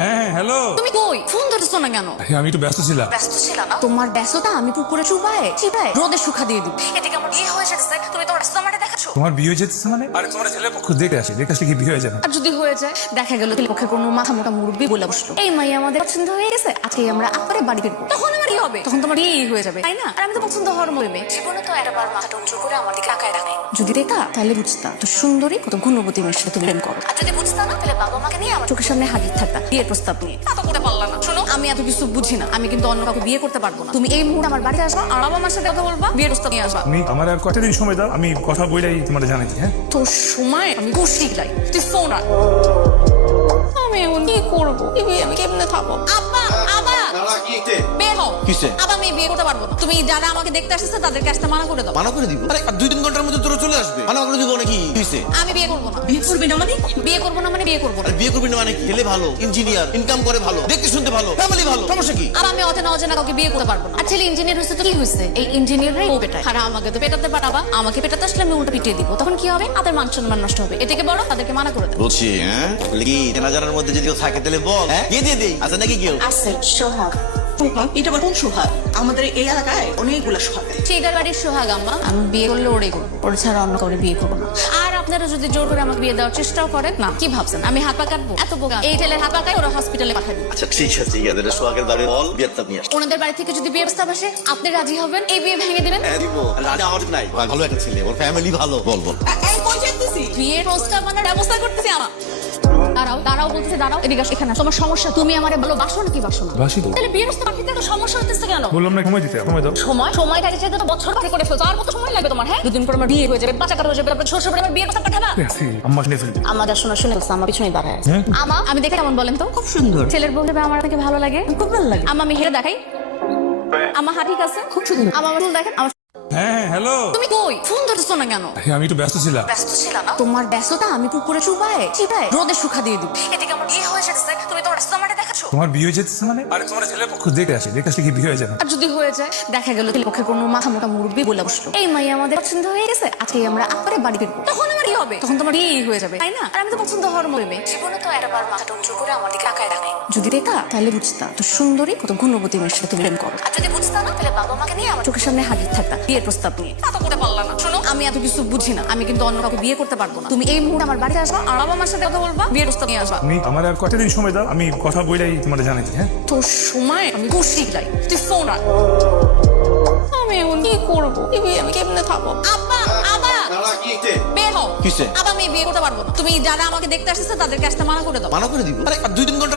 হ্যাঁ হ্যালো। তুমি কই? ফোন ধরতেছো না কেন? আমি একটু ব্যস্ত ছিলাম। ব্যস্ত ছিল না? তোমার ব্যস্ততা আমি পুকুরে চুবায় চিবায় রোদে শুকা দিয়ে দিব। এদিকে আমার বিয়ে হয়ে যেতেছে, তুমি তোমার ব্যস্ত আমারে দেখাচ্ছো। তোমার বিয়ে হয়ে যেতেছে মানে? আরে তোমার ছেলে পক্ষ দেখে আসে, দেখে আসলে কি বিয়ে হয়ে যাবে? আর যদি হয়ে যায়, দেখা গেল পক্ষে কোনো মাথা মোটা মুরব্বী বলে বসলো, এই মাই আমাদের পছন্দ হয়ে গেছে, আজকে আমরা আপারে বাড়ি ফিরবো। তখন আমার কি হবে? তখন তোমার বিয়ে হয়ে যাবে, তাই না? আর আমি তো পছন্দ হওয়ার মেয়ে। জীবনে তো একবার মাথাটা উঁচু করে আমার দিকে তাকায় রাখে। যদি দেখা তাহলে বুঝতা তো সুন্দরী কত গুণবতী মেয়ের সাথে তুমি প্রেম করো। আর যদি বুঝতা না তাহলে বাবা মাকে নিয়ে আমার চোখের সামনে হাজির থাকতা বিয়ের প্রস্তাব নিয়ে। তা তো করতে পারলাম না। শোনো, আমি এত কিছু বুঝি না, আমি কিন্তু অন্য কাউকে বিয়ে করতে পারবো না। তুমি এই মুহূর্তে আমার বাড়িতে আসবা আর বাবা মার সাথে কথা বলবা, বিয়ের প্রস্তাব নিয়ে আসবা। তুমি আমার আর কতদিন সময় দাও, আমি কথা বইলাই তোমার জানাই। হ্যাঁ তোর সময় আমি খুশি লাই, তুই ফোন রাখ। আমি এখন কি করবো? এই বিয়ে আমি কেমনে থাকবো? আব্বা আব্বা বের হও। কিসে? আব্বা আমি বিয়ে করতে পারবো না। তুমি যারা আমাকে দেখতে আসছে তাদেরকে আসতে মানা করে দাও। মানা করে দিব? আরে আর 2-3 ঘন্টার মধ্যে তোরা চলে আসবে। মানা করে দিব নাকি? কিসে? আমি বিয়ে করবো না। বিয়ে করবি না মানে? বিয়ে করবো না মানে বিয়ে করবো না। আরে বিয়ে করবি না মানে কি? ছেলে ভালো, ইঞ্জিনিয়ার, ইনকাম করে ভালো, দেখতে শুনতে ভালো, ফ্যামিলি ভালো, সমস্যা কি? আর আমি অচেনা অচেনা কাউকে বিয়ে করতে পারবো না। আর ছেলে ইঞ্জিনিয়ার হচ্ছে তো কি হয়েছে? এই ইঞ্জিনিয়াররাই ও পেটায়। আর আমাকে তো পেটাতে পাঠাবা, আমাকে পেটাতে আসলে আমি উল্টো পিটিয়ে দিব। তখন কি হবে? তাদের মান সম্মান নষ্ট হবে। এ থেকে বড় তাদেরকে মানা করে দেবো। বলছি, হ্যাঁ? কি চেনা জানার মধ্যে যদি কেউ থাকে তাহলে বল, হ্যাঁ? দিয়ে দেই। আছে নাকি কেউ? আছে সোহাগ। সোহাগ? এটা আবার কোন সোহাগ? আমাদের এই এলাকায় অনেকগুলো সোহাগ। ঠিকার বাড়ির সোহাগ আম্মা। আমি বিয়ে করলে ওরে করবো, ওর ছাড়া অন্য কাউরে বিয়ে করবো না। আর আপনারা যদি জোর করে আমাকে বিয়ে দেওয়ার চেষ্টাও করেন না, কি ভাবছেন আমি হাত পা কাটবো? এত বোকা। এই ছেলের হাত পা কাটে ওরা হসপিটালে পাঠাবি। আচ্ছা ঠিক আছে, ইয়াদের সোহাগের বাড়ি বল, বিয়েটা নিয়ে আস। ওনাদের বাড়ি থেকে যদি বিয়ে প্রস্তাব আসে, আপনি রাজি হবেন এই বিয়ে ভেঙে দিবেন? হ্যাঁ দিব। রাজা আমার নাই, ভালো একটা ছেলে, ওর ফ্যামিলি ভালো। বল বল। এই কই যেতেছি? বিয়ের প্রস্তাব মানে ব্যবস্থা করতেছি আমার। দাঁড়াও দাঁড়াও বলতেছে দাঁড়াও, এদিকে আসো। এখানে আসো। তোমার সমস্যা তুমি আমারে ভালোবাসো নাকি বাসো না? বাসি তো। তাহলে বিয়ের প্রস্তাব পাঠিয়ে তো সমস্যা হতেছে কেন? বললাম না সময় দিতে, সময় দাও। সময়টাকে যেতে তো বছর পার করে ফেলছো। আর কত সময় লাগবে তোমার? হ্যাঁ, দুদিন পর আমার বিয়ে হয়ে যাবে, বাচ্চা কাটা হয়ে যাবে, তারপর শ্বশুর বাড়ি আমার বিয়ের প্রস্তাব পাঠাবা। আম্মা শুনে ফেলবে। আমাদের শোনা শুনে ফেলছে, আমার পিছনেই দাঁড়ায় আছে। হ্যাঁ? আমা আমি দেখে কেমন বলেন তো? খুব সুন্দর। ছেলের বউ হবে আমার নাকি ভালো লাগে? খুব ভালো লাগে। আমা আমি হেরে দেখাই। আমা হা ঠিক আছে, খুব সুন্দর। আমা আমার চুল দেখেন। হ্যাঁ হ্যালো। তুমি কই? ফোন ধরতেছো না কেন? আমি একটু ব্যস্ত ছিলাম। ব্যস্ত ছিল না? তোমার ব্যস্ততা আমি পুকুরে চুবায় চিবায় রোদে শুকা দিয়ে দিব। এদিকে আমার বিয়ে হয়ে যেতেছে, তুমি তোমার ব্যস্ত আমারে দেখাচ্ছো। তোমার বিয়ে হয়ে যেতেছে মানে? আরে তোমার ছেলে পক্ষ দেখে আসে, দেখে আসলে কি বিয়ে হয়ে যাবে? আর যদি হয়ে যায়, দেখা গেল পক্ষে কোনো মাথা মোটা মুরব্বী বলে বসলো, এই মাই আমাদের পছন্দ হয়ে গেছে, আজকে আমরা আপারে বাড়ি ফিরবো। তখন আমার কি হবে? তখন তোমার বিয়ে হয়ে যাবে, তাই না? আর আমি তো পছন্দ হওয়ার মেয়ে। জীবনে তো একবার মাথাটা উঁচু করে আমার দিকে তাকায় রাখে। যদি দেখা তাহলে বুঝতা তো সুন্দরী কত গুণবতী মেয়ের সাথে তুমি প্রেম করো। আর যদি বুঝতা না তাহলে বাবা মাকে নিয়ে আমার চোখের সামনে হাজির থাকতা বিয়ের প্রস্তাব নিয়ে। তা তো করতে পারলাম না। শোনো, আমি এত কিছু বুঝি না, আমি কিন্তু অন্য কাউকে বিয়ে করতে পারবো না। তুমি এই মুহূর্তে আমার বাড়িতে আসবা আর বাবা মার সাথে কথা বলবা, বিয়ের প্রস্তাব নিয়ে আসবা। তুমি আমার আর কতদিন সময় দাও, আমি কথা বইলাই তোমার জানাই। হ্যাঁ তোর সময় আমি খুশি লাই, তুই ফোন রাখ। আমি এখন কি করবো? এই বিয়ে আমি কেমনে থাকবো? আব্বা আব্বা বের হও। কিসে? আব্বা আমি বিয়ে করতে পারবো না। তুমি যারা আমাকে দেখতে আসছে তাদেরকে আসতে মানা করে দাও। মানা করে দিব? আরে আর 2-3 ঘন্টা